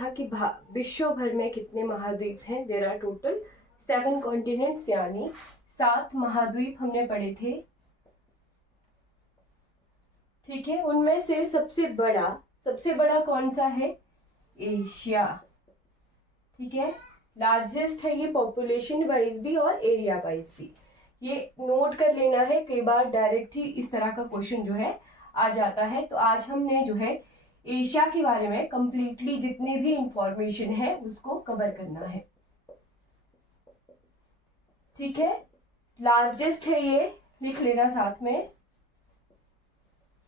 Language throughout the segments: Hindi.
था कि विश्व भर में कितने महाद्वीप हैं। देयर आर टोटल 7 कॉन्टिनेंट्स, यानी 7 महाद्वीप हमने पढ़े थे। ठीक है, उनमें से सबसे बड़ा कौन सा है? एशिया। ठीक है, लार्जेस्ट है ये पॉपुलेशन वाइज भी और एरिया वाइज भी। ये नोट कर लेना है, कई बार डायरेक्ट ही इस तरह का क्वेश्चन जो है आ जाता है। तो आज हमने जो है एशिया के बारे में कंप्लीटली जितने भी इंफॉर्मेशन है उसको कवर करना है। ठीक है, लार्जेस्ट है ये, लिख लेना साथ में,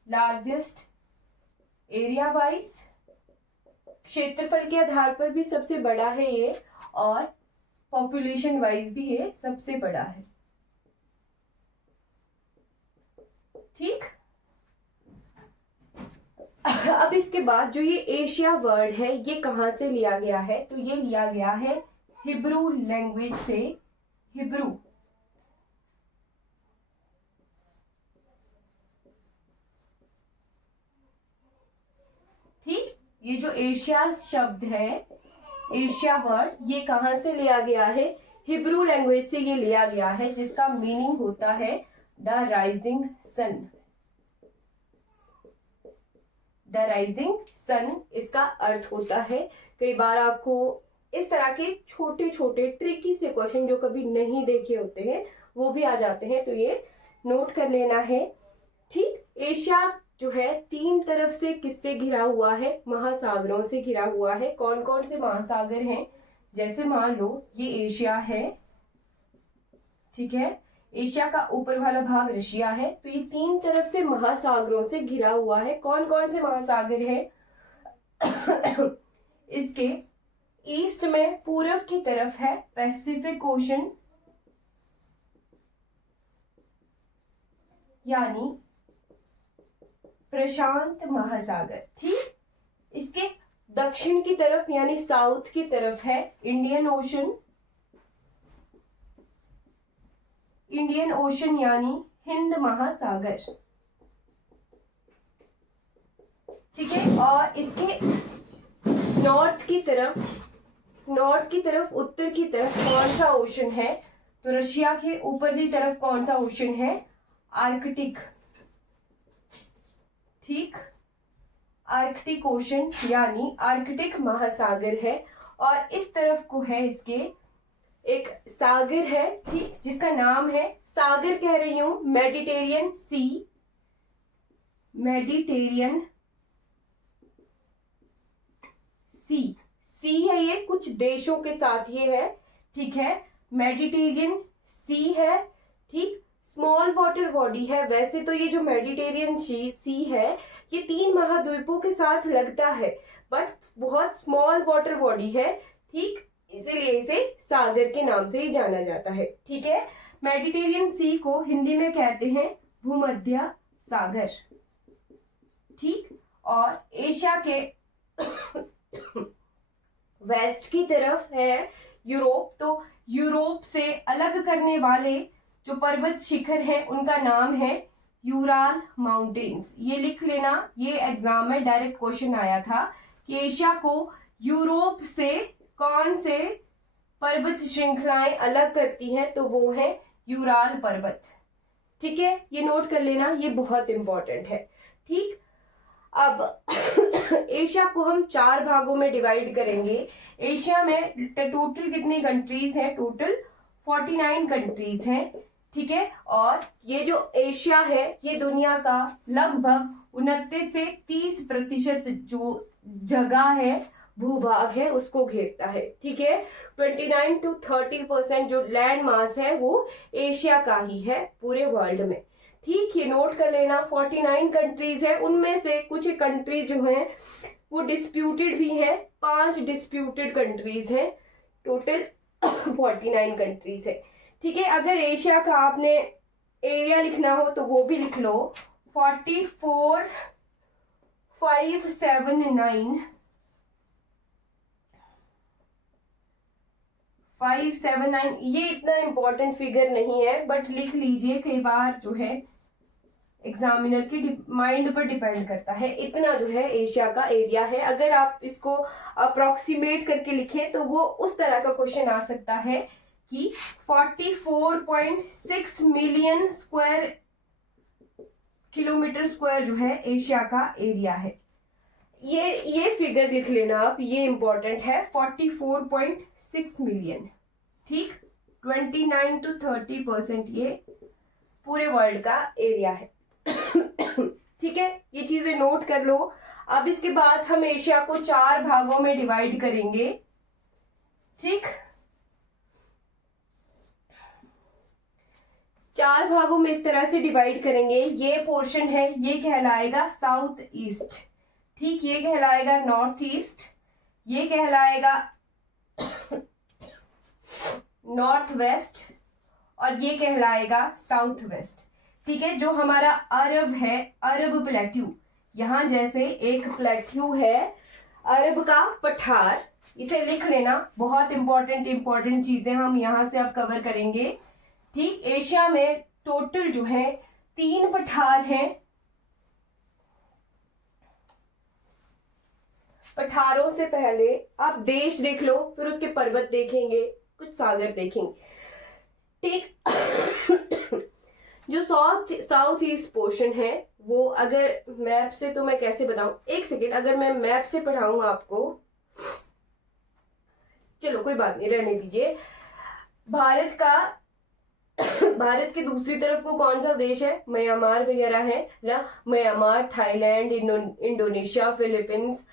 लार्जेस्ट एरिया वाइज, क्षेत्रफल के आधार पर भी सबसे बड़ा है ये, और पॉपुलेशन वाइज भी ये सबसे बड़ा है। ठीक, अब इसके बाद जो ये एशिया वर्ड है ये कहां से लिया गया है? तो ये लिया गया है हिब्रू लैंग्वेज से। हिब्रू, ठीक, ये जो एशिया शब्द है, एशिया वर्ड, ये कहां से लिया गया है? हिब्रू लैंग्वेज से ये लिया गया है, जिसका मीनिंग होता है the rising sun. The rising sun इसका अर्थ होता है। कई बार आपको इस तरह के छोटे छोटे ट्रिकी से क्वेश्चन जो कभी नहीं देखे होते हैं वो भी आ जाते हैं, तो ये नोट कर लेना है। ठीक, एशिया जो है 3 तरफ से किससे घिरा हुआ है? महासागरों से घिरा हुआ है। कौन कौन से महासागर हैं? जैसे मान लो ये एशिया है, ठीक है, एशिया का ऊपर वाला भाग रशिया है, तो ये 3 तरफ से महासागरों से घिरा हुआ है। कौन कौन से महासागर हैं? इसके ईस्ट में पूर्व की तरफ है पैसिफिक ओशन, यानी प्रशांत महासागर। ठीक, इसके दक्षिण की तरफ यानी साउथ की तरफ है इंडियन ओशन। इंडियन ओशन यानी हिंद महासागर। ठीक है, और इसके नॉर्थ की तरफ उत्तर की तरफ कौन सा ओशन है? तो रशिया के ऊपरली तरफ कौन सा ओशन है? आर्कटिक। ठीक, आर्कटिक ओशन यानी आर्कटिक महासागर है। और इस तरफ को है इसके एक सागर है, ठीक, जिसका नाम है, सागर कह रही हूं, मेडिटेरियन सी। मेडिटेरियन सी है, ये कुछ देशों के साथ ये है। ठीक है, मेडिटेरियन सी है। ठीक, स्मॉल वाटर बॉडी है। वैसे तो ये जो मेडिटेरियन सी है ये 3 महाद्वीपों के साथ लगता है, बट बहुत स्मॉल वाटर बॉडी है। ठीक, इसीलिए इसे सागर के नाम से ही जाना जाता है। ठीक है, मेडिटेरियन सी को हिंदी में कहते हैं भूमध्य सागर। ठीक, और एशिया के वेस्ट की तरफ है यूरोप। तो यूरोप से अलग करने वाले जो पर्वत शिखर हैं उनका नाम है यूराल माउंटेन्स। ये लिख लेना, ये एग्जाम में डायरेक्ट क्वेश्चन आया था कि एशिया को यूरोप से कौन से पर्वत श्रृंखलाएं अलग करती हैं, तो वो है यूराल पर्वत। ठीक है, ये नोट कर लेना, ये बहुत इंपॉर्टेंट है। ठीक, अब एशिया को हम 4 भागों में डिवाइड करेंगे। एशिया में टोटल कितनी कंट्रीज हैं? टोटल 49 कंट्रीज हैं। ठीक है, और ये जो एशिया है ये दुनिया का लगभग 29 से 30% जो जगह है, भूभाग है, उसको घेरता है। ठीक है, 29 to 30% जो लैंड मास है वो एशिया का ही है पूरे वर्ल्ड में। ठीक, ये नोट कर लेना, 49 कंट्रीज है, उनमें से कुछ कंट्रीज जो हैं वो डिस्प्यूटेड भी हैं। 5 डिस्प्यूटेड कंट्रीज हैं, टोटल 49 कंट्रीज है। ठीक है, अगर एशिया का आपने एरिया लिखना हो तो वो भी लिख लो, 579। ये इतना इंपॉर्टेंट फिगर नहीं है, बट लिख लीजिए, कई बार जो है एग्जामिनर की माइंड पर डिपेंड करता है। इतना जो है एशिया का एरिया है। अगर आप इसको अप्रोक्सीमेट करके लिखें तो वो उस तरह का क्वेश्चन आ सकता है कि 44.6 मिलियन स्क्वायर किलोमीटर स्क्वायर जो है एशिया का एरिया है। ये फिगर लिख लेना आप, ये इंपॉर्टेंट है। 44.6 मिलियन, ठीक। 29 to 30% ये पूरे वर्ल्ड का एरिया है। ठीक है, ये चीजें नोट कर लो। अब इसके बाद हम एशिया को 4 भागों में डिवाइड करेंगे, ठीक। 4 भागों में इस तरह से डिवाइड करेंगे। ये पोर्शन है, ये कहलाएगा साउथ ईस्ट, ठीक। ये कहलाएगा नॉर्थ ईस्ट, ये कहलाएगा नॉर्थ वेस्ट, और ये कहलाएगा साउथ वेस्ट, ठीक है। जो हमारा अरब है, अरब प्लेट्यू, यहां जैसे एक प्लेट्यू है अरब का पठार, इसे लिख लेना। बहुत इंपॉर्टेंट चीजें हम यहां से अब कवर करेंगे, ठीक। एशिया में टोटल जो है 3 पठार हैं। पठारों से पहले आप देश देख लो, फिर उसके पर्वत देखेंगे, कुछ सागर देखेंगे, ठीक। जो साउथ ईस्ट पोर्शन है वो, अगर मैप से, तो मैं कैसे बताऊं, एक सेकेंड, अगर मैं मैप से पढ़ाऊं आपको, चलो कोई बात नहीं, रहने दीजिए। भारत के दूसरी तरफ को कौन सा देश है, म्यांमार वगैरह है ना, म्यांमार, थाईलैंड, इंडोनेशिया, फिलीपींस,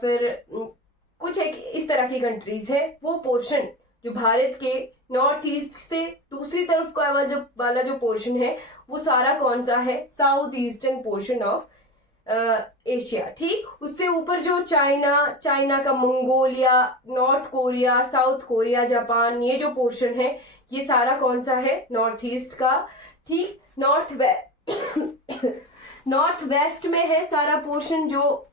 फिर कुछ एक इस तरह की कंट्रीज है। वो पोर्शन जो भारत के नॉर्थ ईस्ट से दूसरी तरफ का वाला जो पोर्शन है, वो सारा कौन सा है, south eastern portion of Asia, ठीक। उससे ऊपर जो चाइना का Mongolia, north Korea, south Korea, Japan, ये जो पोर्शन है, ये सारा कौन सा है, नॉर्थ ईस्ट का, ठीक। नॉर्थ वेस्ट में है सारा पोर्शन, जो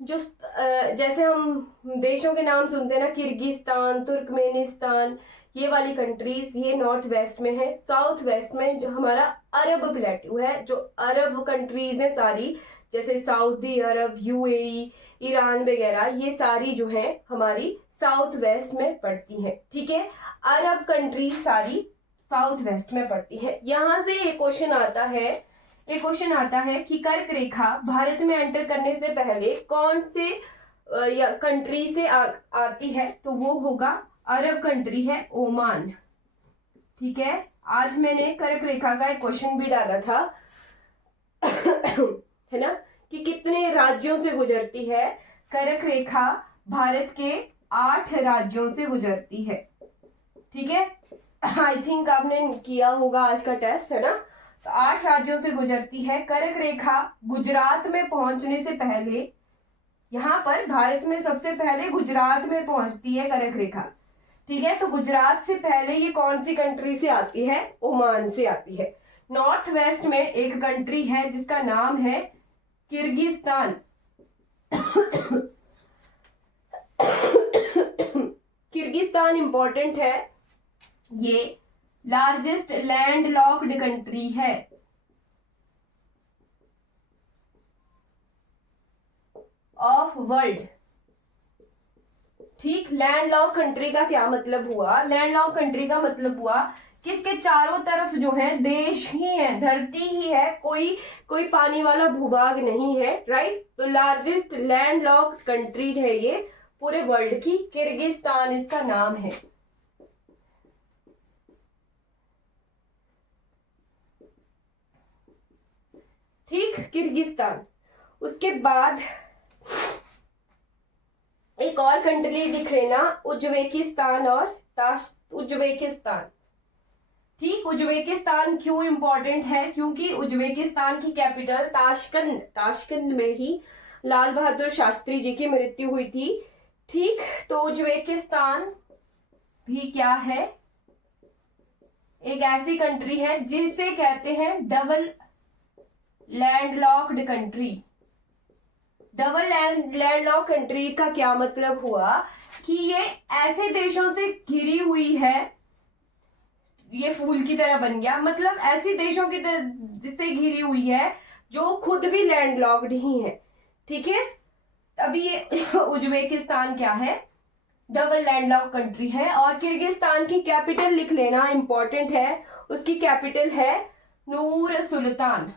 जैसे हम देशों के नाम सुनते हैं ना, किर्गिस्तान, तुर्कमेनिस्तान, ये वाली कंट्रीज, ये नॉर्थ वेस्ट में है। साउथ वेस्ट में जो हमारा अरब प्लेट्यू है, जो अरब कंट्रीज हैं सारी, जैसे सऊदी अरब, यूएई, ईरान वगैरह, ये सारी जो है हमारी साउथ वेस्ट में पड़ती हैं, ठीक है। अरब कंट्रीज सारी साउथ वेस्ट में पड़ती है। यहां से एक क्वेश्चन आता है कि कर्क रेखा भारत में एंटर करने से पहले कौन से कंट्री से आती है, तो वो होगा अरब कंट्री है ओमान, ठीक है। आज मैंने कर्क रेखा का एक क्वेश्चन भी डाला था है ना, कि कितने राज्यों से गुजरती है कर्क रेखा, भारत के 8 राज्यों से गुजरती है, ठीक है। आई थिंक आपने किया होगा आज का टेस्ट, है ना। तो 8 राज्यों से गुजरती है कर्क रेखा। गुजरात में पहुंचने से पहले, यहां पर भारत में सबसे पहले गुजरात में पहुंचती है कर्क रेखा, ठीक है। तो गुजरात से पहले ये कौन सी कंट्री से आती है, ओमान से आती है। नॉर्थ वेस्ट में एक कंट्री है जिसका नाम है किर्गिस्तान। किर्गिस्तान इंपॉर्टेंट है, ये लार्जेस्ट लैंड लॉक्ड कंट्री है। ऑफ वर्ल्ड, ठीक। लैंड लॉक कंट्री का क्या मतलब हुआ, लैंड लॉक कंट्री का मतलब हुआ कि इसके चारों तरफ जो है देश ही है, धरती ही है, कोई पानी वाला भूभाग नहीं है, राइट। तो लार्जेस्ट लैंड लॉक्ड कंट्री है ये पूरे वर्ल्ड की, किर्गिस्तान इसका नाम है। ठीक, किर्गिस्तान। उसके बाद एक और कंट्री लिख लेना, उज्बेकिस्तान और उज्बेकिस्तान, ठीक। उज्बेकिस्तान क्यों इंपॉर्टेंट है, क्योंकि उज्बेकिस्तान की कैपिटल ताशकंद में ही लाल बहादुर शास्त्री जी की मृत्यु हुई थी, ठीक। तो उज्बेकिस्तान भी क्या है, एक ऐसी कंट्री है जिसे कहते हैं double landlocked country. Double landlock country का क्या मतलब हुआ कि ये ऐसे देशों से घिरी हुई है ये फूल की तरह बन गया, मतलब ऐसे देशों की से घिरी हुई है जो खुद भी लैंडलॉक्ड ही है। ठीक है, अभी ये उज्बेकिस्तान क्या है, डबल लैंडलॉक कंट्री है। और किर्गिस्तान की कैपिटल लिख लेना, इंपॉर्टेंट है, उसकी कैपिटल है नूर सुल्तान।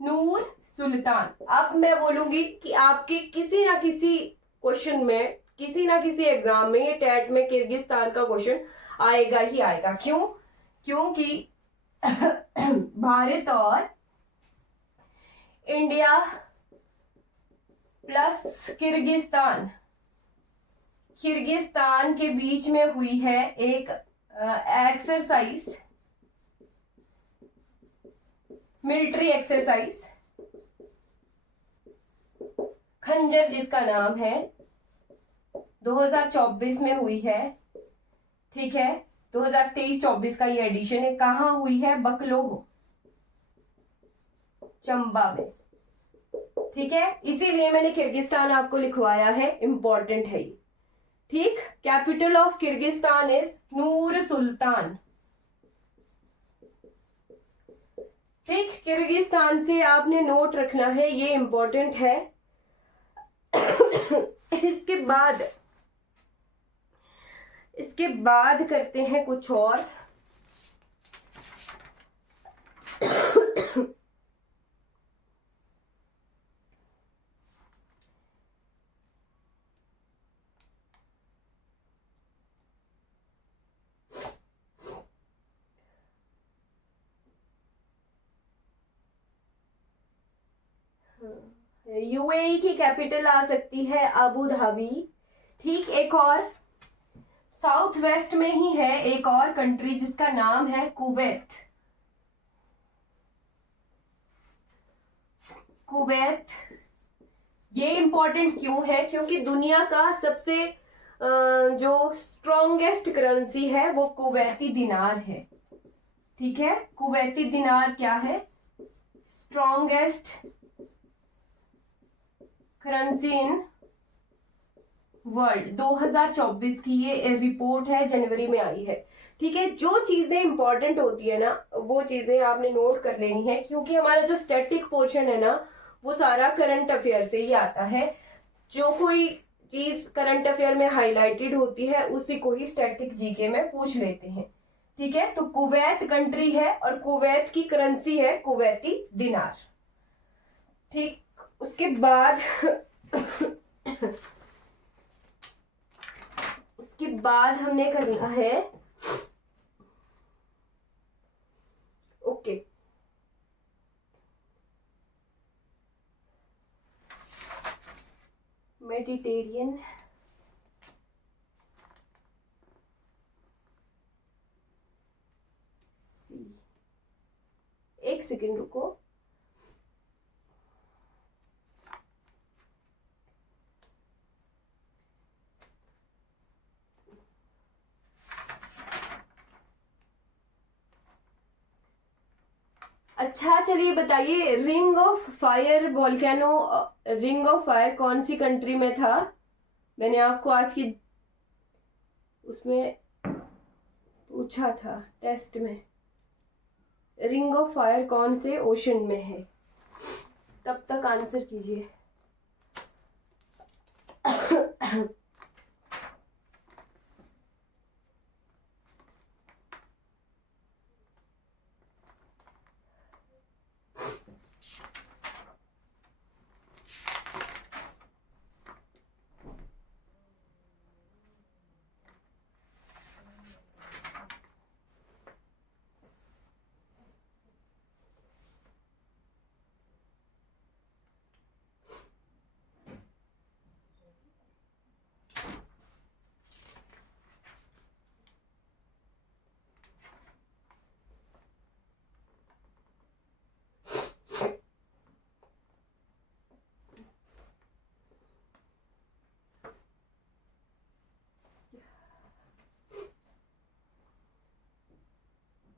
नूर सुल्तान। अब मैं बोलूंगी कि आपके किसी ना किसी क्वेश्चन में, किसी ना किसी एग्जाम में, ये टेट में किर्गिस्तान का क्वेश्चन आएगा ही आएगा। क्यों? क्योंकि भारत और इंडिया प्लस किर्गिस्तान, किर्गिस्तान के बीच में हुई है एक एक्सरसाइज, मिलिट्री एक्सरसाइज, खंजर जिसका नाम है, 2024 में हुई है। ठीक है, 2023-24 का ये एडिशन है। कहाँ हुई है? बकलोह, चंबा में। ठीक है, इसीलिए मैंने किर्गिस्तान आपको लिखवाया है, इंपॉर्टेंट है ये। ठीक, कैपिटल ऑफ किर्गिस्तान इज नूर सुल्तान। ठीक, किर्गिस्तान से आपने नोट रखना है, ये इंपॉर्टेंट है। इसके बाद करते हैं कुछ और। यूएई की कैपिटल आ सकती है अबू धाबी। ठीक, एक और साउथ वेस्ट में ही है एक और कंट्री जिसका नाम है कुवैत। कुवैत ये इंपॉर्टेंट क्यों है? क्योंकि दुनिया का सबसे जो स्ट्रॉन्गेस्ट करेंसी है वो कुवैती दिनार है। ठीक है, कुवैती दिनार क्या है? Strongest currency in world. 2024 की ये रिपोर्ट है, जनवरी में आई है। ठीक है, जो चीजें इंपॉर्टेंट होती है ना, वो चीजें आपने नोट कर लेनी है, क्योंकि हमारा जो स्टैटिक पोर्शन है ना, वो सारा करंट अफेयर से ही आता है। जो कोई चीज करंट अफेयर में हाईलाइटेड होती है उसी को ही स्टैटिक जीके में पूछ लेते हैं। ठीक है, तो कुवैत कंट्री है और कुवैत की करेंसी है कुवैती दिनार। ठीक, उसके बाद उसके बाद हमने करना है, ओके, मेडिटेरियन सी। एक सेकेंड रुको। अच्छा, चलिए बताइए, ring of fire volcano, ring of fire कौन सी कंट्री में था? मैंने आपको आज की उसमें पूछा था टेस्ट में, रिंग ऑफ फायर कौन से ओशन में है? तब तक आंसर कीजिए।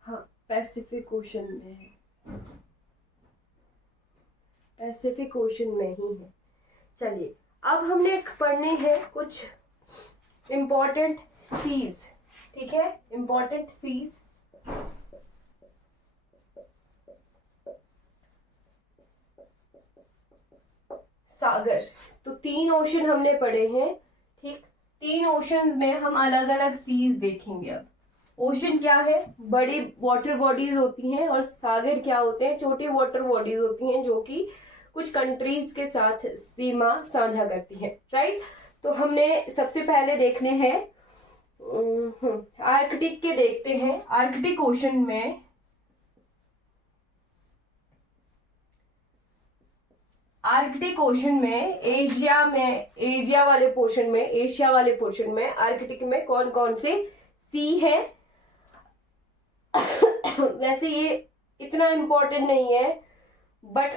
हाँ, पैसिफिक ओशन में है, पैसिफिक ओशन में ही है। चलिए, अब हमने पढ़ने हैं कुछ इंपॉर्टेंट सीज। ठीक है, इंपॉर्टेंट सीज। सागर, तो 3 ओशन हमने पढ़े हैं, ठीक। 3 ओशंस में हम अलग अलग सीज देखेंगे। अब ओशन क्या है, बड़ी वाटर बॉडीज होती हैं, और सागर क्या होते हैं, छोटे वाटर बॉडीज होती हैं जो कि कुछ कंट्रीज के साथ सीमा साझा करती हैं, राइट। तो हमने सबसे पहले देखने हैं आर्कटिक के, देखते हैं आर्कटिक ओशन में। आर्कटिक ओशन में एशिया वाले पोर्शन में आर्कटिक में कौन कौन से सी हैं। वैसे ये इतना इम्पोर्टेंट नहीं है, बट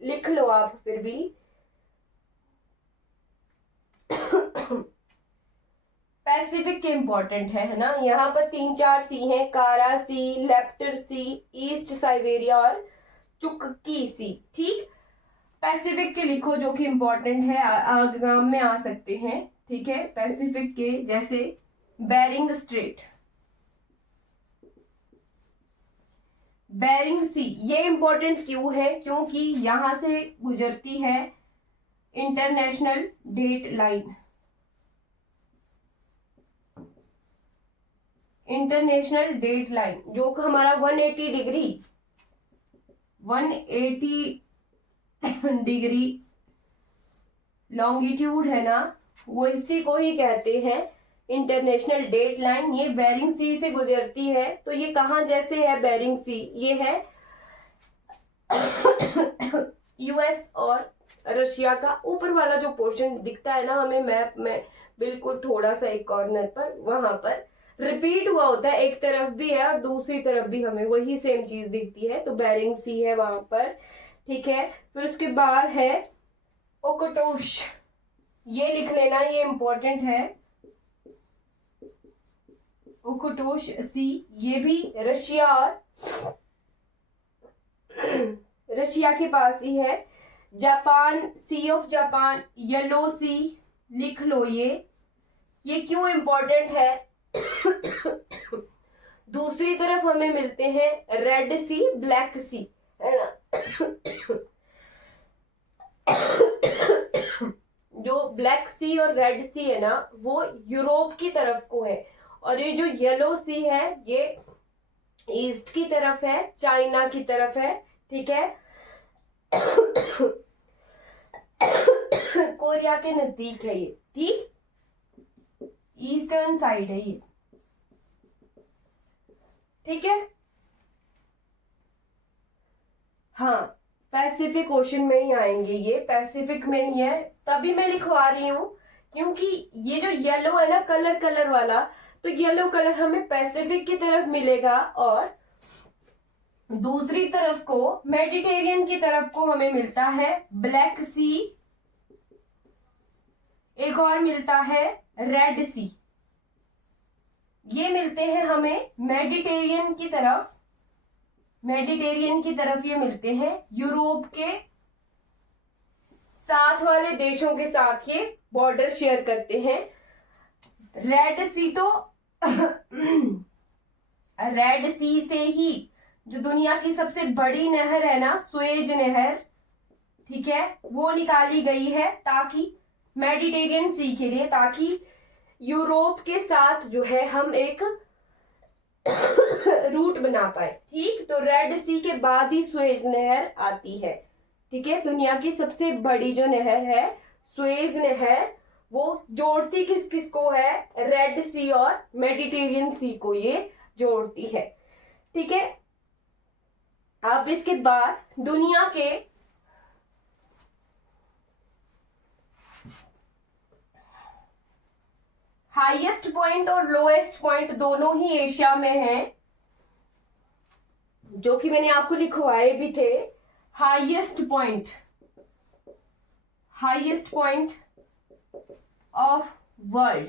लिख लो आप फिर भी। पैसिफिक के इम्पोर्टेंट है ना। यहाँ पर 3-4 सी हैं, कारा सी, लेप्टर सी, ईस्ट साइबेरिया और चुक्की सी, ठीक। पैसिफिक के लिखो जो कि इम्पोर्टेंट है, एग्जाम में आ सकते हैं, ठीक है। पैसिफिक के जैसे बेरिंग स्ट्रेट, बेरिंग सी, ये इंपॉर्टेंट क्यों है, क्योंकि यहां से गुजरती है international date line. International date line जो हमारा 180 डिग्री लॉन्गिट्यूड है ना, वो इसी को ही कहते हैं इंटरनेशनल डेट लाइन। ये बेरिंग सी से गुजरती है। तो ये कहाँ जैसे है बेरिंग सी, ये है यूएस और रशिया का ऊपर वाला जो पोर्शन दिखता है ना हमें मैप में, बिल्कुल थोड़ा सा एक कॉर्नर पर, वहां पर रिपीट हुआ होता है, एक तरफ भी है और दूसरी तरफ भी हमें वही सेम चीज दिखती है। तो बेरिंग सी है वहां पर, ठीक है। फिर उसके बाद है ओकोटोश, ये लिख लेना, ये इंपॉर्टेंट है। ओकोटोश सी, ये भी रशिया के पास ही है। Japan, sea of Japan, yellow sea, लिख लो ये क्यों इंपॉर्टेंट है। दूसरी तरफ हमें मिलते हैं रेड सी, ब्लैक सी, है ना। जो ब्लैक सी और रेड सी है ना, वो यूरोप की तरफ को है, और ये जो येलो सी है ये ईस्ट की तरफ है, चाइना की तरफ है, ठीक है। कोरिया के नजदीक है ये, ठीक, ईस्टर्न साइड है ये, ठीक है। हाँ, पैसिफिक ओशन में ही आएंगे, ये पैसिफिक में ही है, तभी मैं लिखवा रही हूं, क्योंकि ये जो येलो है ना कलर वाला, तो येलो कलर हमें पैसिफिक की तरफ मिलेगा, और दूसरी तरफ को मेडिटेरियन की तरफ को हमें मिलता है ब्लैक सी, एक और मिलता है रेड सी। ये मिलते हैं हमें मेडिटेरियन की तरफ ये मिलते हैं, यूरोप के साथ वाले देशों के साथ ये बॉर्डर शेयर करते हैं। रेड सी तो रेड सी से ही जो दुनिया की सबसे बड़ी नहर है ना, सुएज नहर, ठीक है, वो निकाली गई है ताकि मेडिटेरियन सी के लिए, ताकि यूरोप के साथ जो है हम एक रूट बना पाए, ठीक। तो रेड सी के बाद ही सुएज नहर आती है, ठीक है। दुनिया की सबसे बड़ी जो नहर है सुएज नहर, वो जोड़ती किस किस को है, रेड सी और मेडिटेरियन सी को ये जोड़ती है, ठीक है। अब इसके बाद दुनिया के हाईएस्ट पॉइंट और लोएस्ट पॉइंट दोनों ही एशिया में हैं, जो कि मैंने आपको लिखवाए भी थे। हाईएस्ट पॉइंट ऑफ वर्ल्ड,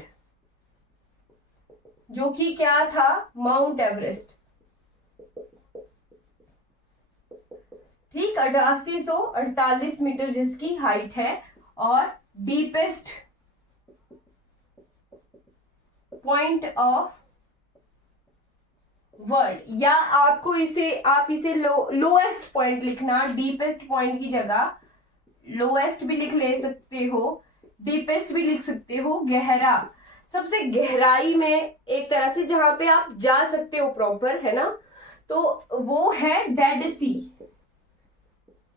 जो कि क्या था, माउंट एवरेस्ट, ठीक, 8848 मीटर जिसकी हाइट है। और डीपेस्ट पॉइंट ऑफ वर्ल्ड, या आपको आप इसे लोएस्ट पॉइंट लिखना, डीपेस्ट पॉइंट की जगह लोएस्ट भी ले सकते हो, डीपेस्ट भी लिख सकते हो। गहरा, सबसे गहराई में एक तरह से जहां पे आप जा सकते हो प्रॉपर, है ना, तो वो है डेड सी,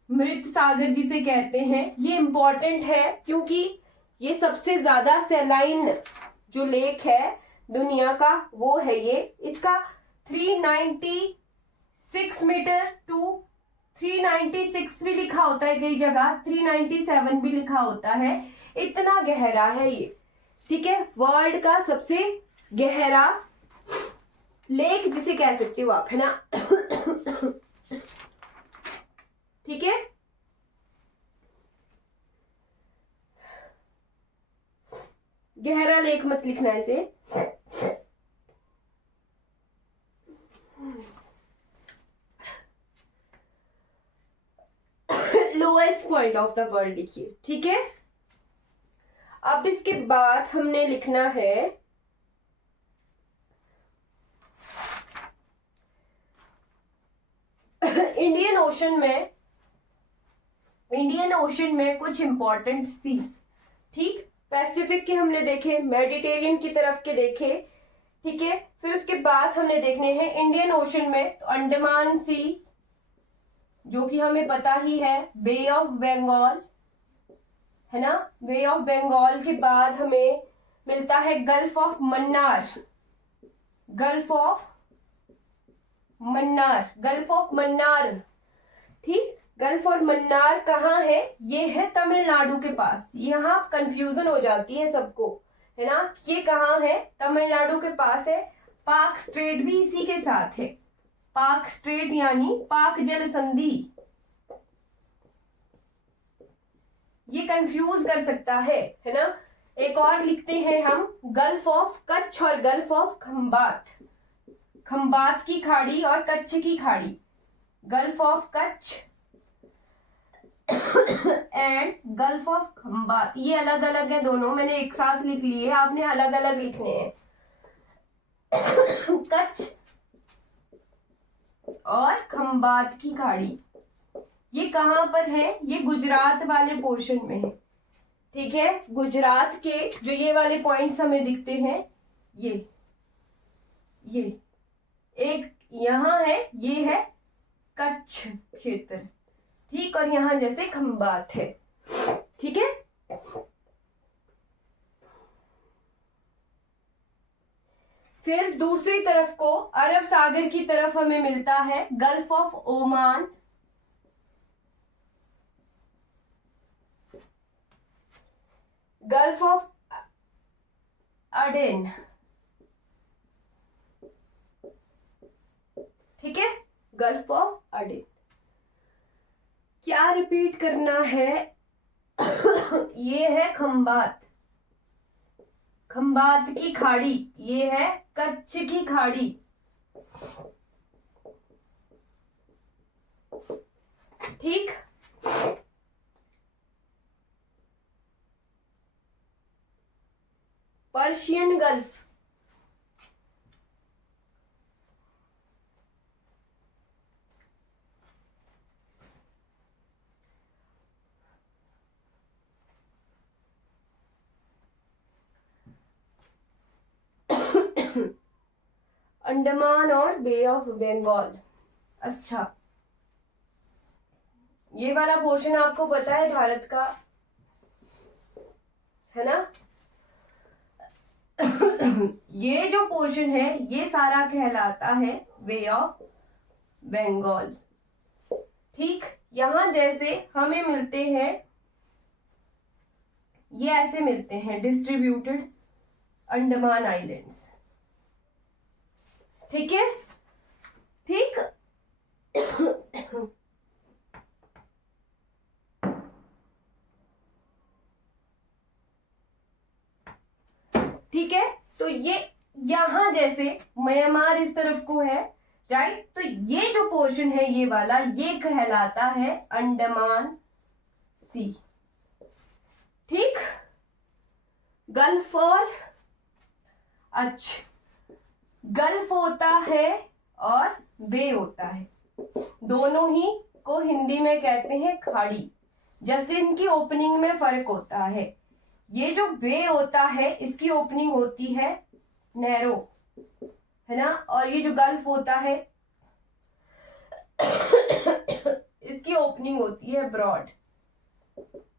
मृत सागर जिसे कहते हैं। ये इंपॉर्टेंट है क्योंकि ये सबसे ज्यादा सैलाइन जो लेक है दुनिया का वो है ये। इसका 396 मीटर टू 396 भी लिखा होता है, कई जगह 397 भी लिखा होता है, इतना गहरा है ये। ठीक है, वर्ल्ड का सबसे गहरा लेक जिसे कह सकते हो आप, है ना। ठीक है, गहरा लेक मत लिखना इसे। Lowest point of the world लिखिए। ठीक है, अब इसके बाद हमने लिखना है इंडियन ओशन में कुछ इंपॉर्टेंट सीज। ठीक, पैसिफिक के हमने देखे, मेडिटेरियन की तरफ के देखे। ठीक है, फिर उसके बाद हमने देखने हैं इंडियन ओशन में, तो अंडमान सी जो कि हमें पता ही है, बे ऑफ बंगाल, है ना, बे ऑफ बंगाल के बाद हमें मिलता है gulf of Mannar, gulf of Mannar, gulf of Mannar. ठीक, गल्फ और मन्नार कहाँ है? ये है तमिलनाडु के पास। यहाँ कंफ्यूजन हो जाती है सबको, है ना, ये कहाँ है? तमिलनाडु के पास है। पाक स्ट्रेट भी इसी के साथ है, पाक स्ट्रेट यानी पाक जल संधि, ये कंफ्यूज कर सकता है ना। एक और लिखते हैं हम, गल्फ ऑफ कच्छ और गल्फ ऑफ खंबात, खंबात की खाड़ी और कच्छ की खाड़ी, gulf of Kutch and gulf of Khambhat. ये अलग अलग है दोनों, मैंने एक साथ लिख लिए, आपने अलग अलग लिखने हैं। कच्छ और खंबात की खाड़ी ये कहां पर है? ये गुजरात वाले पोर्शन में है। ठीक है, गुजरात के जो ये वाले पॉइंट्स हमें दिखते हैं, ये एक यहां है, ये है कच्छ क्षेत्र। ठीक, और यहां जैसे खंबात है। ठीक है, फिर दूसरी तरफ को अरब सागर की तरफ हमें मिलता है gulf of Oman, gulf of अडेन। ठीक है, गल्फ ऑफ अडेन। क्या रिपीट करना है? ये है खंबात, खंबात की खाड़ी, ये है कच्छ की खाड़ी। ठीक, पर्शियन गल्फ, अंडमान और बे ऑफ बंगाल। अच्छा, ये वाला पोर्शन आपको पता है भारत का, है ना। ये जो पोर्शन है ये सारा कहलाता है बे ऑफ बंगाल। ठीक, यहां जैसे हमें मिलते हैं, ये ऐसे मिलते हैं डिस्ट्रीब्यूटेड अंडमान आइलैंड्स। ठीक है, ठीक। ठीक है, तो ये यहां जैसे म्यांमार इस तरफ को है, राइट, तो ये जो पोर्शन है ये वाला, ये कहलाता है अंडमान सी। ठीक, गल्फ और अच्छा, गल्फ होता है और बे होता है, दोनों ही को हिंदी में कहते हैं खाड़ी। जैसे इनकी ओपनिंग में फर्क होता है, ये जो बे होता है इसकी ओपनिंग होती है नैरो, है ना, और ये जो गल्फ होता है इसकी ओपनिंग होती है ब्रॉड।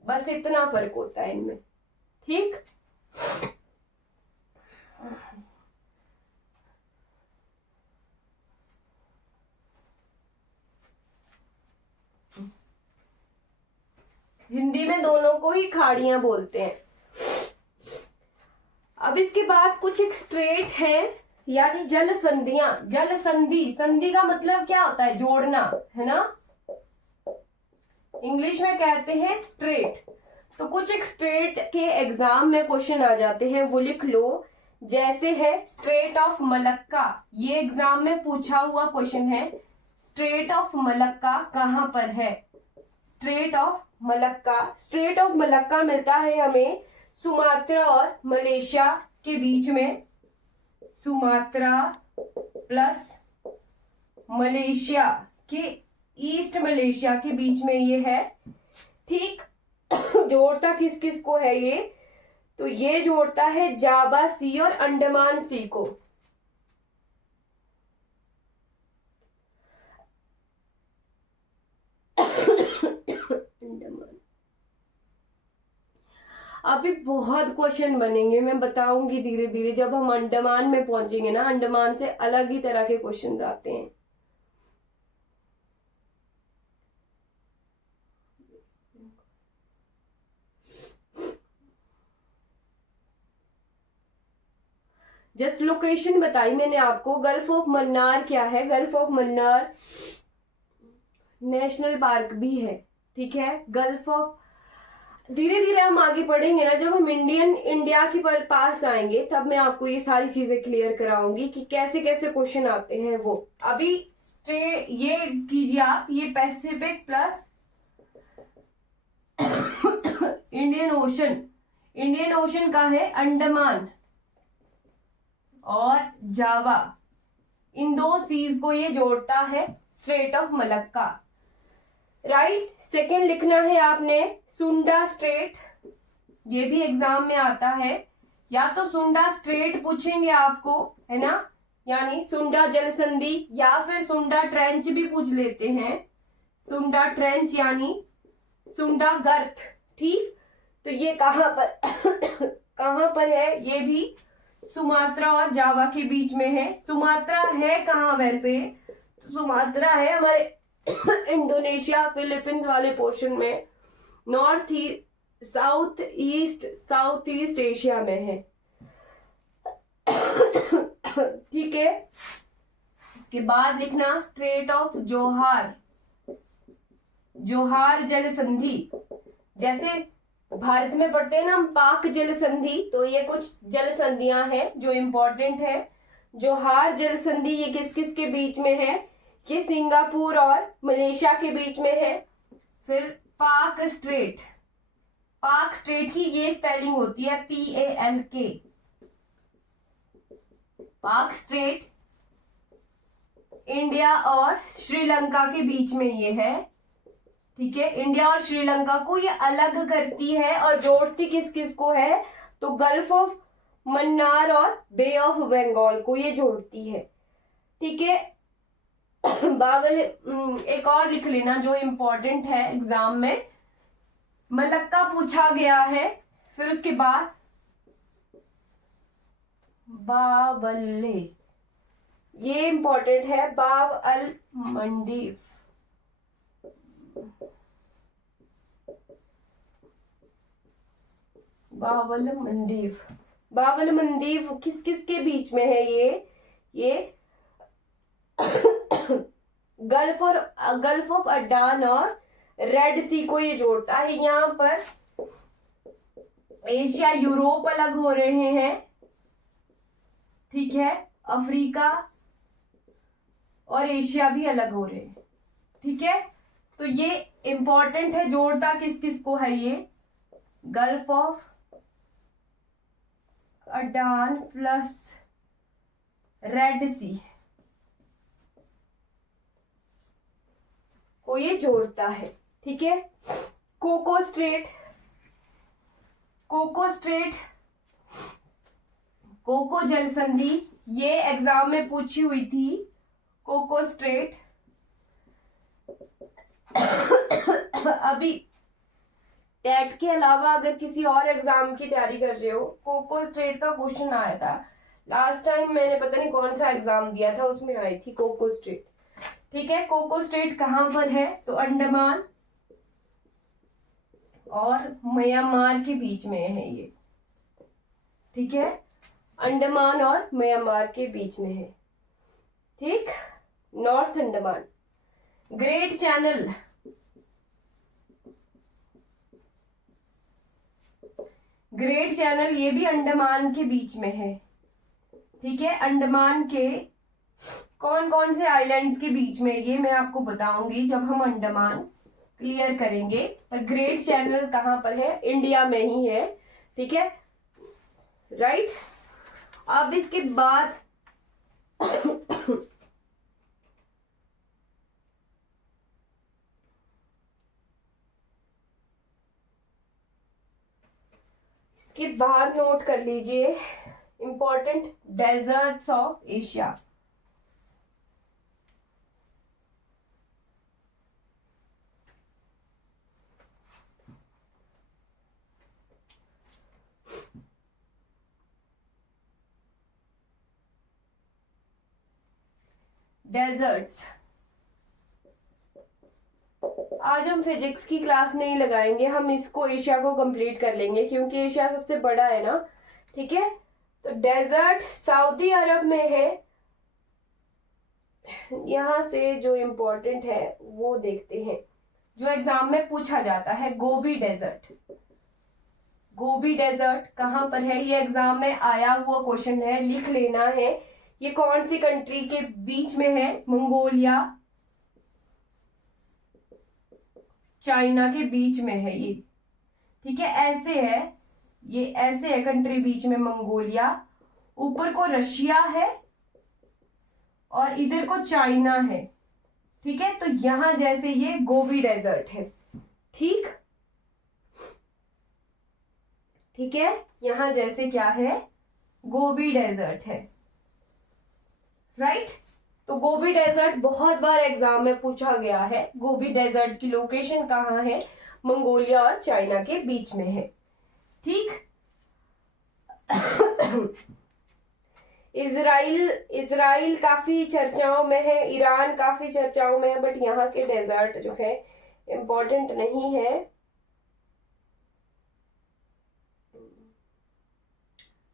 बस इतना फर्क होता है इनमें, ठीक। हिंदी में दोनों को ही खाड़ियां बोलते हैं। अब इसके बाद कुछ एक स्ट्रेट है, यानी जल संधियां। जल संधि, संधि का मतलब क्या होता है? जोड़ना, है ना, इंग्लिश में कहते हैं स्ट्रेट। तो कुछ एक स्ट्रेट के एग्जाम में क्वेश्चन आ जाते हैं, वो लिख लो। जैसे है स्ट्रेट ऑफ मलक्का, ये एग्जाम में पूछा हुआ क्वेश्चन है। स्ट्रेट ऑफ मलक्का कहां पर है? Straight of Malacca, straight of Malacca मिलता है हमें सुमात्रा और मलेशिया के बीच में। सुमात्रा प्लस मलेशिया के, ईस्ट मलेशिया के बीच में ये है, ठीक। जोड़ता किस किस को है ये? तो ये जोड़ता है जावा सी और अंडमान सी को। अभी बहुत क्वेश्चन बनेंगे, मैं बताऊंगी धीरे धीरे। जब हम अंडमान में पहुंचेंगे ना, अंडमान से अलग ही तरह के क्वेश्चन आते हैं। जस्ट लोकेशन बताई मैंने आपको। गल्फ ऑफ मन्नार क्या है? Gulf of Mannar national park भी है, ठीक है। गल्फ ऑफ, धीरे धीरे हम आगे पढ़ेंगे ना, जब हम इंडिया के पास आएंगे तब मैं आपको ये सारी चीजें क्लियर कराऊंगी कि कैसे कैसे क्वेश्चन आते हैं वो। अभी ये कीजिए आप, ये Pacific plus Indian ocean. Indian ocean का है अंडमान और जावा, इन दो सीज को ये जोड़ता है straight of Malacca, right. Second लिखना है आपने सुंडा स्ट्रेट, ये भी एग्जाम में आता है। या तो सुंडा स्ट्रेट पूछेंगे आपको, है ना, यानी सुंडा जल संधि, या फिर सुंडा ट्रेंच भी पूछ लेते हैं। सुंडा ट्रेंच यानी सुंडा गर्त, ठीक। तो ये कहां पर कहां पर है? ये भी सुमात्रा और जावा के बीच में है। सुमात्रा है कहां वैसे? तो सुमात्रा है हमारे इंडोनेशिया फिलीपींस वाले पोर्शन में, north east south east Asia में है, ठीक है। इसके बाद लिखना स्ट्रेट ऑफ जोहार। जोहार जल संधि, जैसे भारत में पढ़ते हैं ना हम पाक जल संधि, तो ये कुछ जल संधियां हैं जो इंपॉर्टेंट है। जोहार जल संधि ये किस किस के बीच में है? ये सिंगापुर और मलेशिया के बीच में है। फिर पाक स्ट्रेट, पाक स्ट्रेट की ये स्पेलिंग होती है PALK। पाक स्ट्रेट इंडिया और श्रीलंका के बीच में ये है, ठीक है। इंडिया और श्रीलंका को ये अलग करती है और जोड़ती किस किस को है? तो गल्फ ऑफ मन्नार और बे ऑफ बंगाल को ये जोड़ती है, ठीक है। बावल, एक और लिख लेना जो इंपॉर्टेंट है एग्जाम में, मलक्का पूछा गया है। फिर उसके बाद बावले, ये इंपॉर्टेंट है, बाब अल मंदीव। बावल मंदीव, बावल मंदीव किस किस के बीच में है? ये गल्फ ऑफ अडान और रेड सी को ये जोड़ता है। यहाँ पर एशिया यूरोप अलग हो रहे हैं, ठीक है। अफ्रीका और एशिया भी अलग हो रहे हैं, ठीक है। तो ये इंपॉर्टेंट है, जोड़ता किस किस को है? ये gulf of Aden plus red sea को ये जोड़ता है। ठीक है, Coco strait, Coco strait, Coco जल संधि, ये एग्जाम में पूछी हुई थी। कोको स्ट्रेट अभी टेट के अलावा अगर किसी और एग्जाम की तैयारी कर रहे हो, कोको स्ट्रेट का क्वेश्चन आया था लास्ट टाइम, मैंने पता नहीं कौन सा एग्जाम दिया था, उसमें आई थी कोको स्ट्रेट। ठीक है, कोको स्ट्रेट कहां पर है? तो अंडमान और म्यांमार के बीच में है ये। ठीक है, अंडमान और म्यांमार के बीच में है। ठीक, north Andaman. Great channel, great channel ये भी अंडमान के बीच में है। ठीक है, अंडमान के कौन कौन से आइलैंड्स के बीच में, ये मैं आपको बताऊंगी जब हम अंडमान क्लियर करेंगे। पर ग्रेट चैनल कहां पर है? इंडिया में ही है। ठीक है, राइट। अब इसके बाद इसके बाद नोट कर लीजिए important deserts of Asia. Deserts, आज हम फिजिक्स की क्लास नहीं लगाएंगे, हम इसको एशिया को कंप्लीट कर लेंगे क्योंकि एशिया सबसे बड़ा है ना। ठीक है, तो डेजर्ट सऊदी अरब में है। यहां से जो इंपॉर्टेंट है वो देखते हैं, जो एग्जाम में पूछा जाता है। गोबी डेजर्ट, गोबी डेजर्ट कहां पर है? ये एग्जाम में आया हुआ क्वेश्चन है, लिख लेना है। ये कौन सी कंट्री के बीच में है? मंगोलिया, चाइना के बीच में है ये। ठीक है, ऐसे है, ये ऐसे है कंट्री बीच में, मंगोलिया, ऊपर को रशिया है और इधर को चाइना है। ठीक है, तो यहां जैसे ये गोबी डेजर्ट है। ठीक, ठीक है, यहां जैसे क्या है? गोबी डेजर्ट है। राइट, तो गोबी डेजर्ट बहुत बार एग्जाम में पूछा गया है। गोबी डेजर्ट की लोकेशन कहाँ है? मंगोलिया और चाइना के बीच में है। ठीक, इजराइल काफी चर्चाओं में है, ईरान काफी चर्चाओं में है, बट यहाँ के डेजर्ट जो है इंपॉर्टेंट नहीं है।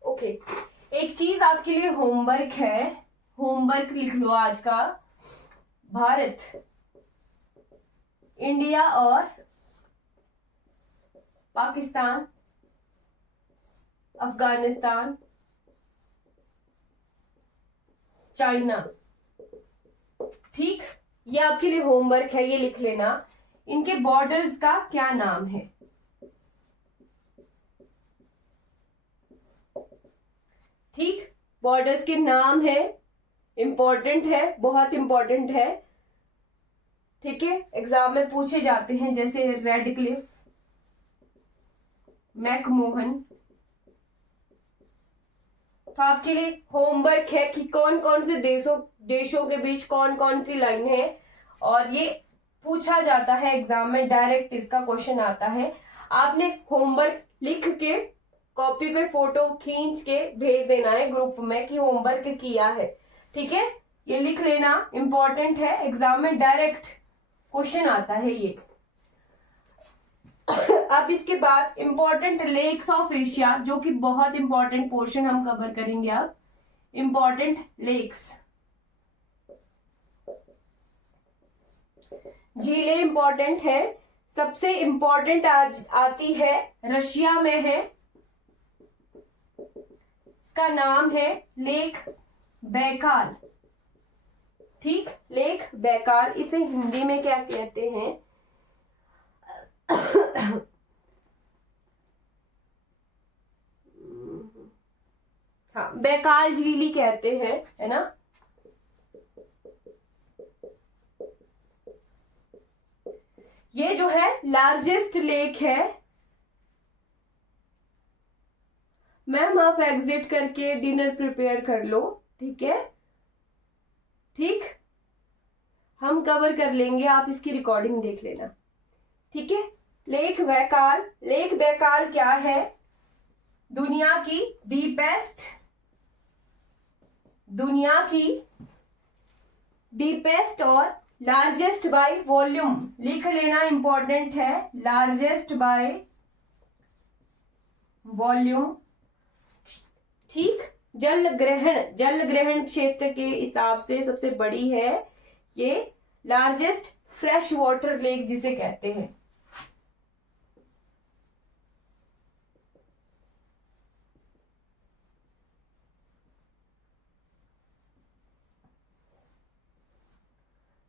ओके, एक चीज आपके लिए होमवर्क है, होमवर्क लिख लो आज का। भारत, इंडिया और पाकिस्तान, अफगानिस्तान, चाइना। ठीक, ये आपके लिए होमवर्क है, ये लिख लेना। इनके बॉर्डर्स का क्या नाम है? ठीक, बॉर्डर्स के नाम है, इंपॉर्टेंट है, बहुत इंपॉर्टेंट है। ठीक है, एग्जाम में पूछे जाते हैं, जैसे रेड क्लिफ, मैकमोहन। तो आपके लिए होमवर्क है कि कौन कौन से देशों के बीच कौन कौन सी लाइन है, और ये पूछा जाता है एग्जाम में, डायरेक्ट इसका क्वेश्चन आता है। आपने होमवर्क लिख के कॉपी पे फोटो खींच के भेज देना है ग्रुप में कि होमवर्क किया है। ठीक है, ये लिख लेना, इंपॉर्टेंट है, एग्जाम में डायरेक्ट क्वेश्चन आता है ये। अब इसके बाद इंपॉर्टेंट लेक्स ऑफ एशिया, जो कि बहुत इंपॉर्टेंट पोर्शन हम कवर करेंगे अब। इंपॉर्टेंट लेक्स, झीलें इंपॉर्टेंट है। सबसे इंपॉर्टेंट आज आती है, रशिया में है, इसका नाम है लेक बैकाल। ठीक, लेक बैकाल, इसे हिंदी में क्या कहते हैं? हाँ, बैकाल झील ही कहते हैं, है ना। ये जो है लार्जेस्ट लेक है। मैम आप एग्जिट करके डिनर प्रिपेयर कर लो, ठीक है। ठीक, हम कवर कर लेंगे, आप इसकी रिकॉर्डिंग देख लेना, ठीक है। लेक बैकाल, लेक बैकाल क्या है? दुनिया की डीपेस्ट और लार्जेस्ट बाय वॉल्यूम, लिख लेना, इंपॉर्टेंट है, लार्जेस्ट बाय वॉल्यूम, ठीक। जल ग्रहण क्षेत्र के हिसाब से सबसे बड़ी है ये, लार्जेस्ट फ्रेश वाटर लेक जिसे कहते हैं।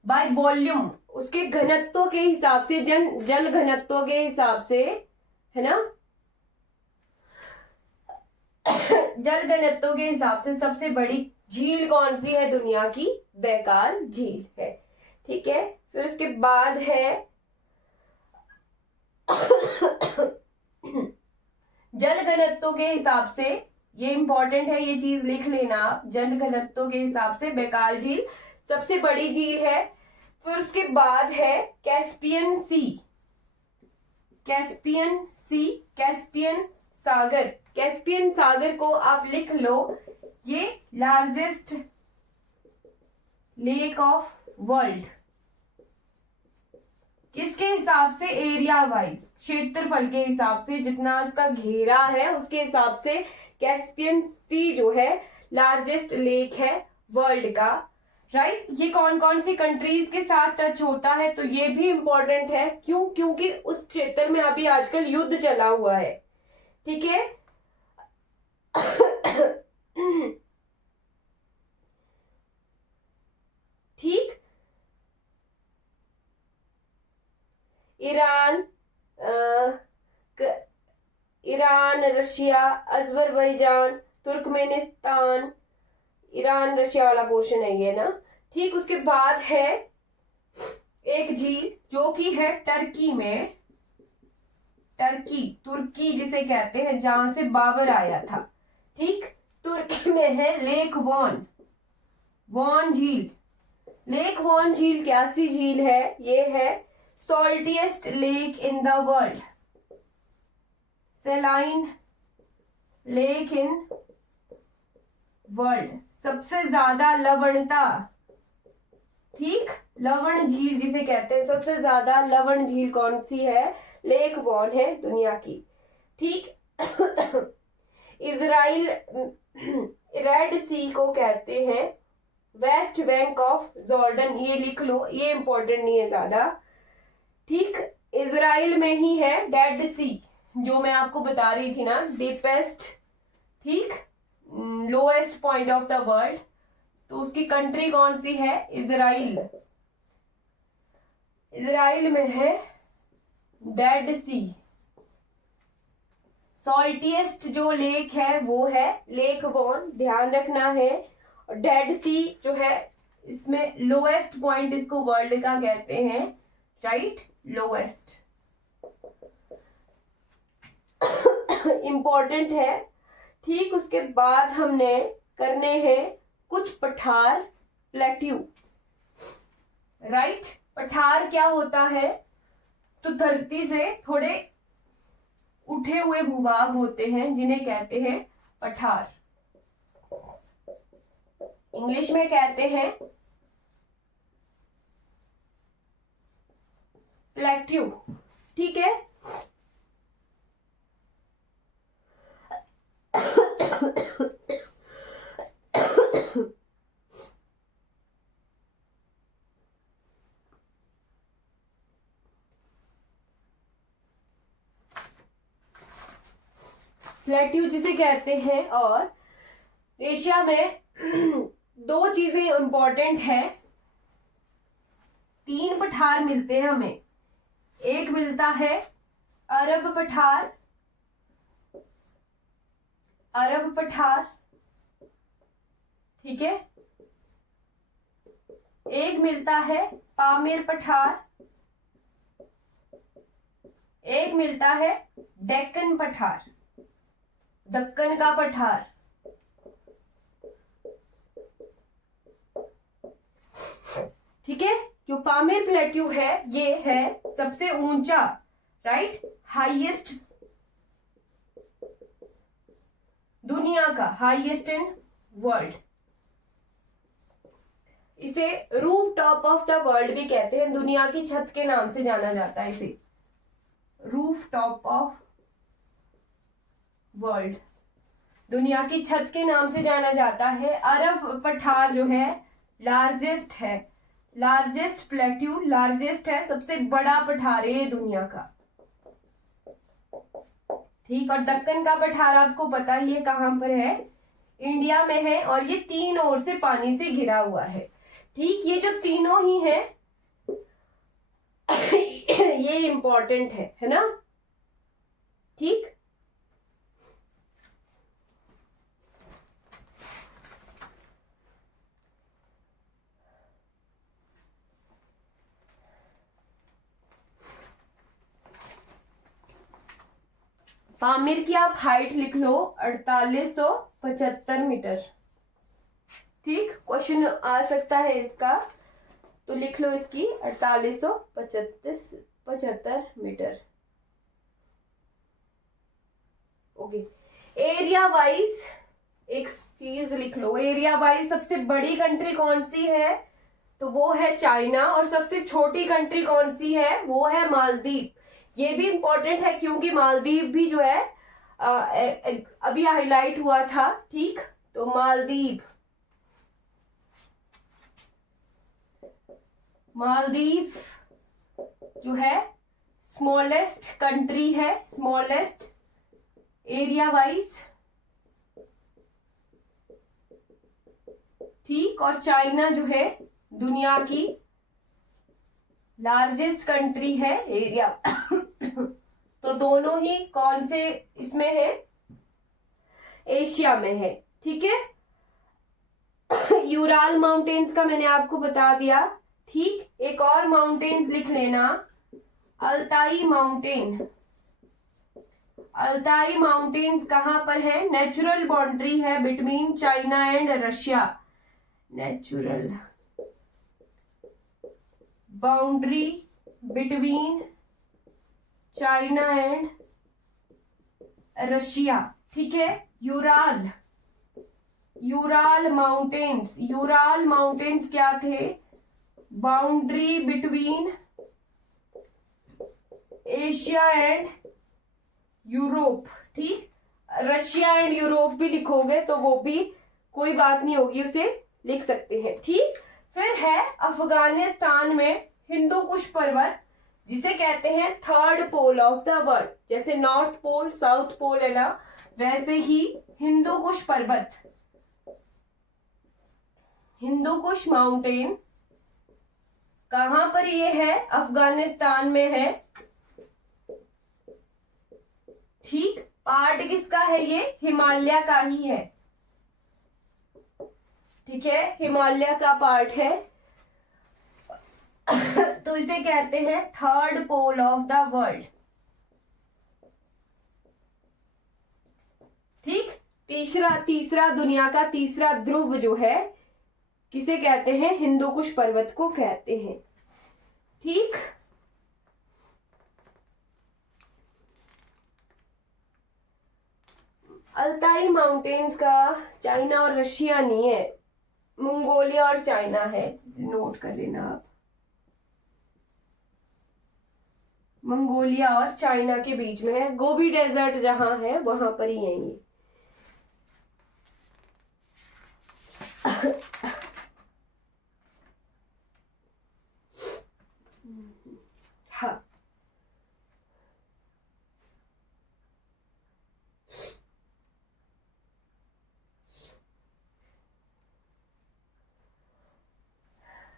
बाय वॉल्यूम, उसके घनत्व के हिसाब से, जल घनत्व के हिसाब से, है ना। जल घनत्व के हिसाब से सबसे बड़ी झील कौन सी है दुनिया की? बैकाल झील है, ठीक है। फिर उसके बाद है जल घनत्व के हिसाब से, ये इंपॉर्टेंट है, ये चीज लिख लेना आप, जल घनत्व के हिसाब से बैकाल झील सबसे बड़ी झील है। फिर उसके बाद है कैस्पियन सागर। कैस्पियन सागर को आप लिख लो, ये लार्जेस्ट लेक ऑफ वर्ल्ड, किसके हिसाब से? एरिया वाइज, क्षेत्रफल के हिसाब से, जितना इसका घेरा है उसके हिसाब से कैस्पियन सी जो है लार्जेस्ट लेक है वर्ल्ड का, राइट। ये कौन कौन सी कंट्रीज के साथ टच होता है? तो ये भी इंपॉर्टेंट है, क्यों? क्योंकि उस क्षेत्र में अभी आजकल युद्ध चला हुआ है, ठीक है। ठीक, Iran, Russia, Azerbaijan, Turkmenistan, Iran Russia वाला पोर्शन है ये ना, ठीक। उसके बाद है एक झील जो कि है टर्की में, तुर्की जिसे कहते हैं, जहां से बाबर आया था, ठीक। तुर्की में है लेक वॉन झील। लेक वॉन झील कैसी झील है? ये है saltiest lake in the world, saline lake in world, सबसे ज्यादा लवणता, ठीक। लवण झील जिसे कहते हैं, सबसे ज्यादा लवण झील कौन सी है? लेक वॉन है दुनिया की, ठीक। इजराइल रेड सी को कहते हैं वेस्ट बैंक ऑफ जॉर्डन, ये लिख लो, ये इंपॉर्टेंट नहीं है ज्यादा, ठीक। इजराइल में ही है डेड सी, जो मैं आपको बता रही थी ना, डीपेस्ट, ठीक, lowest point of the world, तो उसकी कंट्री कौन सी है? इजराइल। इजराइल में है डेड सी। सॉल्टिएस्ट जो लेक है वो है लेक वॉन, ध्यान रखना है। और डेड सी जो है, इसमें लोएस्ट पॉइंट इसको वर्ल्ड का कहते हैं, राइट, लोएस्ट, इंपॉर्टेंट है, ठीक। उसके बाद हमने करने हैं कुछ पठार, प्लेट्यू, राइट। पठार क्या होता है? तो धरती से थोड़े उठे हुए भूभाग होते हैं जिन्हें कहते हैं पठार, इंग्लिश में कहते हैं प्लेट्यू, ठीक है। प्लेट्यू जिसे कहते हैं, और एशिया में दो चीजें इंपॉर्टेंट है, 3 पठार मिलते हैं हमें। एक मिलता है अरब पठार, ठीक है। एक मिलता है पामीर पठार, एक मिलता है डेक्कन पठार, दक्कन का पठार। ठीक है, जो पामीर प्लेट्यू है ये है सबसे ऊंचा, राइट, हाईएस्ट, दुनिया का हाईएस्ट इन वर्ल्ड। इसे roof top of the world भी कहते हैं, दुनिया की छत के नाम से जाना जाता है इसे, रूफ टॉप ऑफ वर्ल्ड, दुनिया की छत के नाम से जाना जाता है। अरब पठार जो है लार्जेस्ट है, लार्जेस्ट प्लेट्यू, लार्जेस्ट है, सबसे बड़ा पठार है दुनिया का। ठीक, और दक्कन का पठार आपको पता ही है कहां पर है, इंडिया में है, और ये तीन ओर से पानी से घिरा हुआ है। ठीक, ये जो तीनों ही है ये इंपॉर्टेंट है ना। ठीक, पामीर की आप हाइट लिख लो 4875 मीटर। ठीक, क्वेश्चन आ सकता है इसका, तो लिख लो इसकी 4875 मीटर। ओके, एरिया वाइज एक चीज लिख लो, एरिया वाइज सबसे बड़ी कंट्री कौन सी है, तो वो है चाइना, और सबसे छोटी कंट्री कौन सी है, वो है मालदीव। ये भी इंपॉर्टेंट है क्योंकि मालदीव भी जो है अभी हाईलाइट हुआ था। ठीक, तो मालदीव, मालदीव जो है स्मॉलेस्ट कंट्री है, स्मॉलेस्ट एरिया वाइज। ठीक, और चाइना जो है दुनिया की लार्जेस्ट कंट्री है एरिया तो दोनों ही कौन से इसमें है, एशिया में है। ठीक है, यूराल माउंटेन्स का मैंने आपको बता दिया। ठीक, एक और माउंटेन्स लिख लेना, अल्ताई माउंटेन। अल्ताई माउंटेन्स कहां पर है, नेचुरल बाउंड्री है between China and Russia, natural boundary between China and Russia. ठीक है, Ural, Ural mountains, Ural mountains क्या थे, boundary between Asia and Europe. ठीक, रशिया एंड यूरोप भी लिखोगे तो वो भी कोई बात नहीं होगी, उसे लिख सकते हैं। ठीक, फिर है अफगानिस्तान में हिंदू कुश पर्वत, जिसे कहते हैं third pole of the world. जैसे नॉर्थ पोल साउथ पोल है ना, वैसे ही हिंदू कुश पर्वत, हिंदू कुश माउंटेन कहां पर ये है, अफगानिस्तान में है। ठीक, पार्ट किसका है, ये हिमालय का ही है। ठीक है, हिमालय का पार्ट है तो इसे कहते हैं third pole of the world. ठीक, तीसरा दुनिया का तीसरा ध्रुव जो है किसे कहते हैं, हिंदू कुश पर्वत को कहते हैं। ठीक, अल्ताई माउंटेन्स का चाइना और रशिया नहीं है, मंगोलिया और चाइना है, नोट कर लेना आप, मंगोलिया और चाइना के बीच में है। गोबी डेजर्ट जहां है वहां पर ही है ये। हाँ,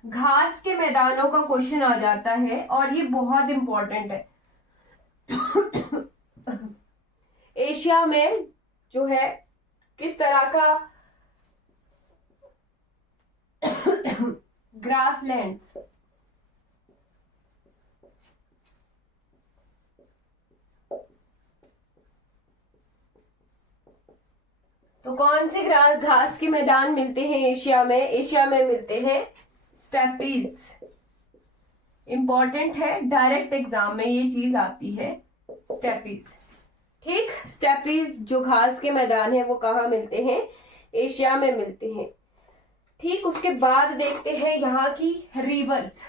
घास के मैदानों का क्वेश्चन आ जाता है और ये बहुत इंपॉर्टेंट है। एशिया में जो है किस तरह का ग्रासलैंड्स। तो कौन से घास के मैदान मिलते हैं एशिया में? एशिया में मिलते हैं स्टेपीज। इंपॉर्टेंट है, डायरेक्ट एग्जाम में ये चीज आती है, स्टेपीज। ठीक, स्टेपीज जो घास के मैदान है वो कहाँ मिलते हैं? एशिया में मिलते हैं। ठीक, उसके बाद देखते हैं यहाँ की रिवर्स।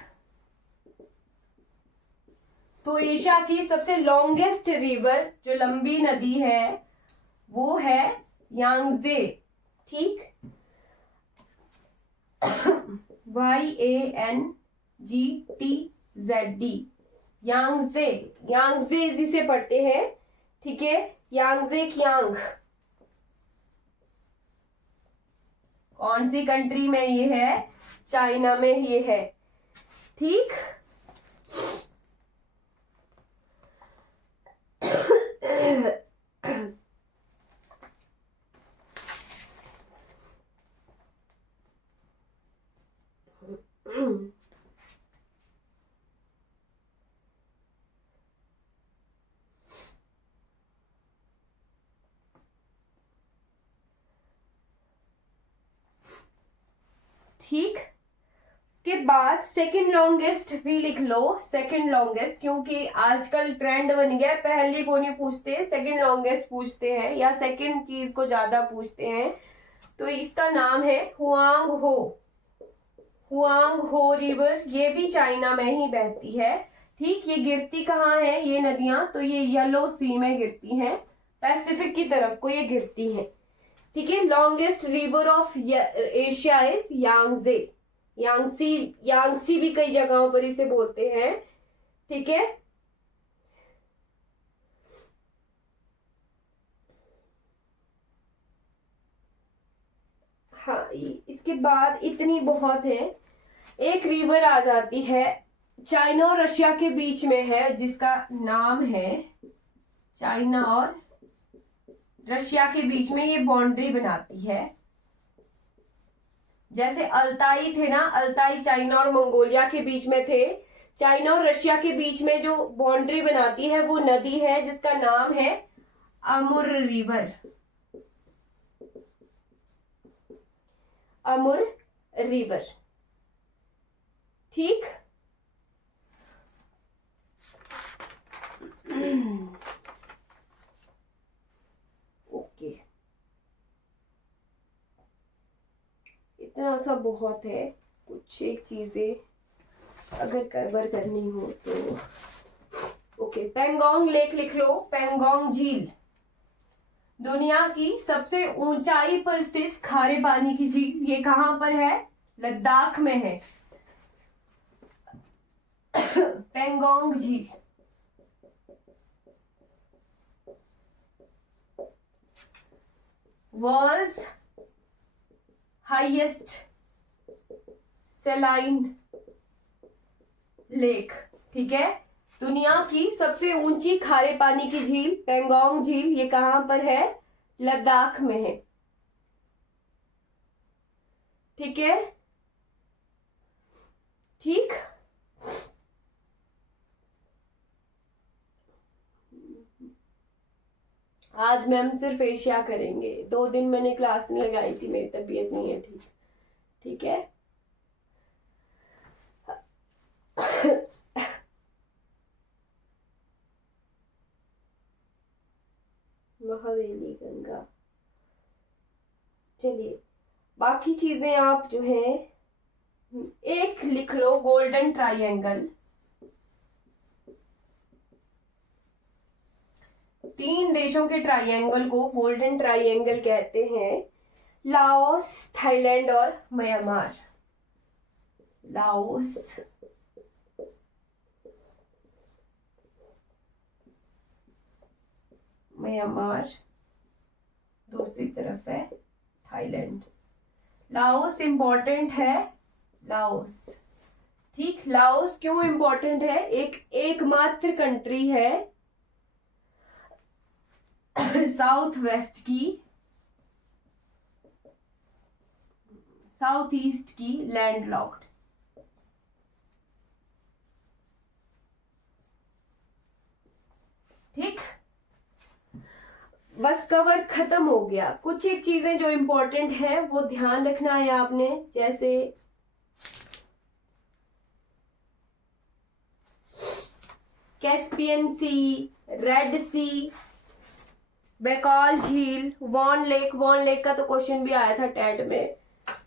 तो एशिया की सबसे लॉन्गेस्ट रिवर, जो लंबी नदी है, वो है यांगजे। ठीक, YANGTZD, यांगजे। यांगजे जिसे पढ़ते हैं, ठीक है, यांगजे कियांग। कौन सी कंट्री में ये है? चाइना में ये है। ठीक, ठीक, के बाद सेकंड लॉन्गेस्ट भी लिख लो। सेकंड लॉन्गेस्ट, क्योंकि आजकल ट्रेंड बन गया, पहली को नहीं पूछते, सेकंड लॉन्गेस्ट पूछते हैं, या सेकंड चीज को ज्यादा पूछते हैं। तो इसका नाम है हुआंग हो। हुआंग हो रिवर, ये भी चाइना में ही बहती है। ठीक, ये गिरती कहाँ है ये नदियां? तो ये येलो सी में गिरती हैं, पैसिफिक की तरफ को ये गिरती हैं। ठीक है, longest river of Asia is Yangtze. Yangtze, Yangtze भी कई जगहों पर इसे बोलते हैं। ठीक है, हाँ, इसके बाद इतनी बहुत है। एक रिवर आ जाती है, चाइना और रशिया के बीच में है, जिसका नाम है, चाइना और रशिया के बीच में ये बाउंड्री बनाती है। जैसे अल्ताई थे ना, अल्ताई चाइना और मंगोलिया के बीच में थे। चाइना और रशिया के बीच में जो बाउंड्री बनाती है वो नदी है जिसका नाम है अमुर रिवर। अमुर रिवर। ठीक, ओके, इतना सा बहुत है। कुछ एक चीजें अगर कवर करनी हो तो ओके। पेंगोंग लेक लिख लो। पेंगोंग झील दुनिया की सबसे ऊंचाई पर स्थित खारे पानी की झील। ये कहां पर है? लद्दाख में है, पेंगोंग झील। World's highest saline lake. ठीक है, दुनिया की सबसे ऊंची खारे पानी की झील पेंगोंग झील, ये कहां पर है? लद्दाख में है। ठीक है, ठीक, आज मैम सिर्फ एशिया करेंगे। 2 दिन मैंने क्लास नहीं लगाई थी, मेरी तबीयत नहीं है ठीक। ठीक है, महावेली गंगा। चलिए, बाकी चीजें आप जो है एक लिख लो, गोल्डन ट्राइंगल। 3 देशों के ट्राइंगल को गोल्डन ट्राइंगल कहते हैं, लाओस, थाईलैंड और म्यांमार। लाओस, म्यांमार, दूसरी तरफ है थाईलैंड। लाओस इंपॉर्टेंट है, लाओस। ठीक, लाओस क्यों इंपॉर्टेंट है? एकमात्र कंट्री है साउथ वेस्ट की, साउथ ईस्ट की लैंडलॉक्ड। ठीक, बस कवर खत्म हो गया। कुछ एक चीजें जो इम्पोर्टेंट है वो ध्यान रखना है आपने, जैसे कैस्पियन सी, रेड सी, बैकाल झील, वॉन लेक। वॉन लेक का तो क्वेश्चन भी आया था टैट में,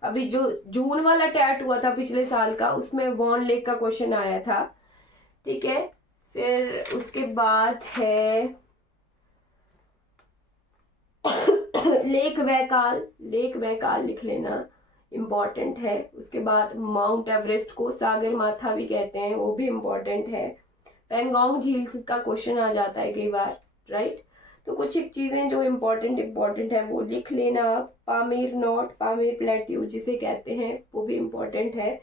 अभी जो जून वाला टैट हुआ था पिछले साल का, उसमें वॉन लेक का क्वेश्चन आया था। ठीक है, फिर उसके बाद है लेक वैकाल। लेक वैकाल लिख लेना, इम्पॉर्टेंट है। उसके बाद माउंट एवरेस्ट को सागर माथा भी कहते हैं, वो भी इम्पॉर्टेंट है। पेंगोंग झील का क्वेश्चन आ जाता है कई बार, राइट। तो कुछ एक चीजें जो इम्पोर्टेंट है वो लिख लेना। पामीर नॉट, पामीर प्लेट्यू जिसे कहते हैं, वो भी इम्पोर्टेंट है।